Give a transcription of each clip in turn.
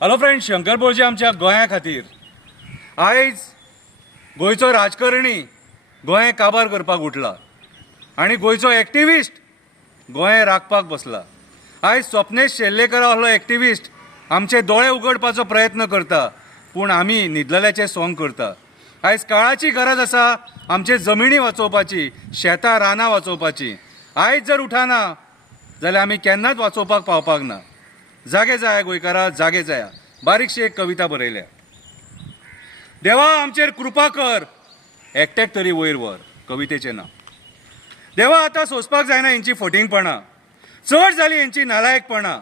Hello friends, Shankar बोळजे आमच्या गोंया खातीर आयज गोंयचो राजकारणी गोंय काबार करपाक उठला आनी गोंयचो एक्टिविस्ट गोंय राखपाक बसला। आयज स्वप्नेश शेल्लेकर असलो एक्टिविस्ट आमचे दोळे उगडपाचो प्रयत्न करता, पूण आमी न्हिदलेल्याचें सोंग करता। आयज काळाची गरज आसा आमचे जमिनी वाचोवपाची, शेतां रानां वाचोवपाची। आयज जर उठाना जाल्यार आमी केन्नाच वाचोवपाक पावपाक ना। जागे जाया गोंयकारा, जागे जाया। बारीकशी एक कविता बरयल्या। देवा आमचेर कृपा कर, एकट्याक तरी वयर व्हर, कवितेचें नांव। देवा आतां सोंसपाक जायना हेंची फटिंगपणां, चड जाली हेंची नालायकपणां।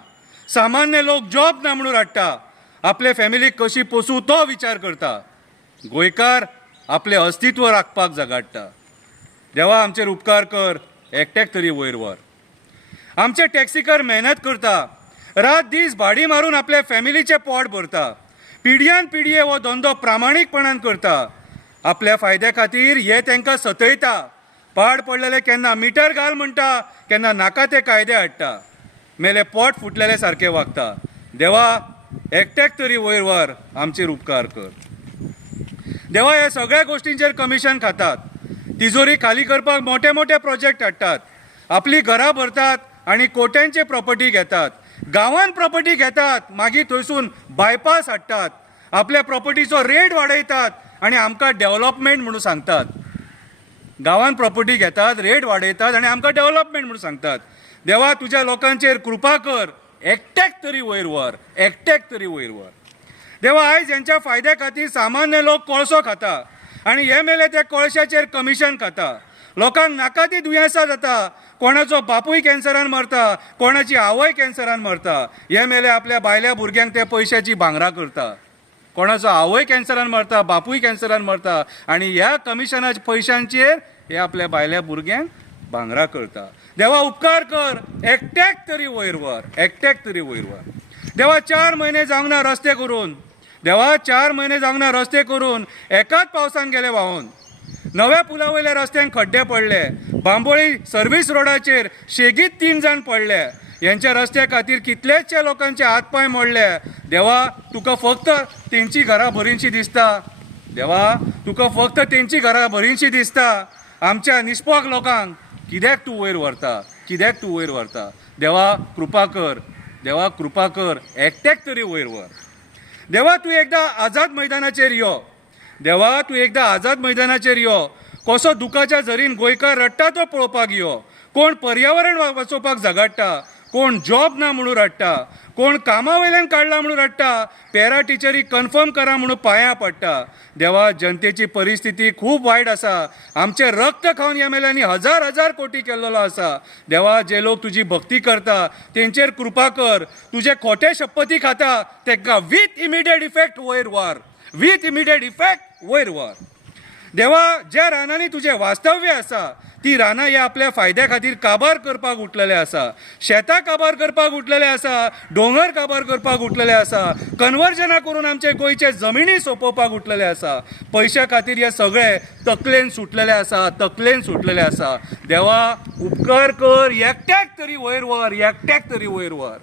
सामान्य लोक जॉब ना म्हणून रडटा, आपले फॅमिलीक कशी पोसू तो विचार करता। गोंयकार आपले अस्तित्व राखपाक झगडटा। देवा आमचेर उपकार कर, एकट्याक तरी वयर व्हर। आमचे टॅक्सीकार मेहनत करता, रात दीस भाडी मारून आपल्या फॅमिलीचे पोट भरता। पिढयान पिढये हो धंदो प्रामाणीकपणान करता। आपल्या फायद्या खातीर हे तांकां सतयता। पाड पडलेले केन्ना मिटर घाल म्हणटा, केन्ना नाका ते कायदे हाडटा। मेले पोट फुटलेले सारखे वागता। देवा एकट्याक तरी वयर व्हर, आमचेर उपकार कर। देवा ह्या सगळ्या गोष्टींचेर कमिशन खातात, तिजोरी खाली करपाक मोठे मोठे प्रोजेक्ट हाडटात, आपली घरां भरतात आनी कोट्यांचे प्रॉपर्टी घेतात। गांवान प्रॉपर्टी घेतात, मागीर थंयसून बायपास हाडटात, आपल्या प्रॉपर्टीचो रेट वाडयतात आनी आमकां डेव्हलपमेंट म्हणून सांगतात। गांवान प्रॉपर्टी घेतात, रेट वाडयतात आनी आमकां डेव्हलपमेंट म्हणून सांगतात। देवा तुज्या लोकांचेर कृपा कर, एकट्याक तरी वयर व्हर, एकट्याक तरी वयर व्हर। देवा आयज हेंच्या फायद्या खातीर सामान्य लोक कोळसो खाता आनी हे मेले त्या कोळशाचेर कमिशन खाता। लोकांक नाका ती दुयेंसां जाता, कोणाचो बापूय कॅन्सरान मरता, कोणाची आवय कॅन्सरान मरता। हे मेले आपल्या बायल्या भुरग्यांक ते पयशाची भांगरां करता। कोणाचो आवय कॅन्सरान मरता, बापूय कॅन्सरान मरता आनी ह्या कमिशनाच्या पयशांचेर हे आपल्या बायल्या भुरग्यांक भांगरां करता। देवा उपकार कर, एकट्याक तरी वयर व्हर, एकट्याक तरी वयर व्हर। देवा 4 म्हयने जावंक ना रस्ते करून, देवा 4 म्हयने जावंक ना रस्ते करून, एकाच पावसान गेले व्हांवून। नव्या पुला वयल्या रस्त्यांक खड्डे पडले, बांबोळी सर्व्हिस रोडाचेर शेगीत 3 जाण पडले। यांच्या रस्त्या खातीर कितलेशे लोकांचे हातपाय मोडले। देवा तुका फक्त तेंची घरां भरिनशी दिसता, देवा तुका फक्त तेंची घरां भरिनशी दिसता। आमच्या निस्पॉक लोकांक कित्याक तूं वयर व्हरता, कित्याक तूं वयर व्हरता। देवा कृपा कर, देवा कृपा कर, एकट्याक तरी वयर व्हर। देवा तूं एकदां आझाद मैदानाचेर यो, देवा तूं एकदां आझाद मैदानाचेर यो। कसो दुखाच्या झरीन गोंयकार रडटा तो पळोवपाक यो। कोण पर्यावरण वाचोवपाक झगडटा, कोण जॉब ना म्हणून रडटा, कोण कामा वयल्यान काडला म्हणून रडटा, पॅरा टिचरी कन्फर्म करा म्हणून पांयां पडटा। देवा जनतेची परिस्थिती खूब वायट आसा, आमचे रक्त खावन ह्या मेल्यांनी हजार हजार कोटी केल्लो आसा। देवा जे लोक तुजी भक्ती करता तेंचेर कृपा कर। तुजे खोटे शपथी खाता तांकां विथ इमिडिएट इफेक्ट वयर व्हर, विथ इमिडिएट इफेक्ट वयर व्हर। देवा ज्या रानांनी तुजें वास्तव्य आसा ती रानां हे आपल्या फायद्या खातीर काबार करपाक उठलेले आसा। शेतां काबार करपाक उठलेले आसा, दोंगर काबार करपाक उठलेले आसा, कन्वर्जनां करून आमचे गोंयचे जमिनी सोंपोवपाक उठलेले आसा। पयशा खातीर हे सगळे तकलेन सुटलेले आसा, तकलेन सुटलेले आसा। देवा उपकार कर, एकट्याक तरी वयर व्हर, एकट्याक तरी वयर व्हर।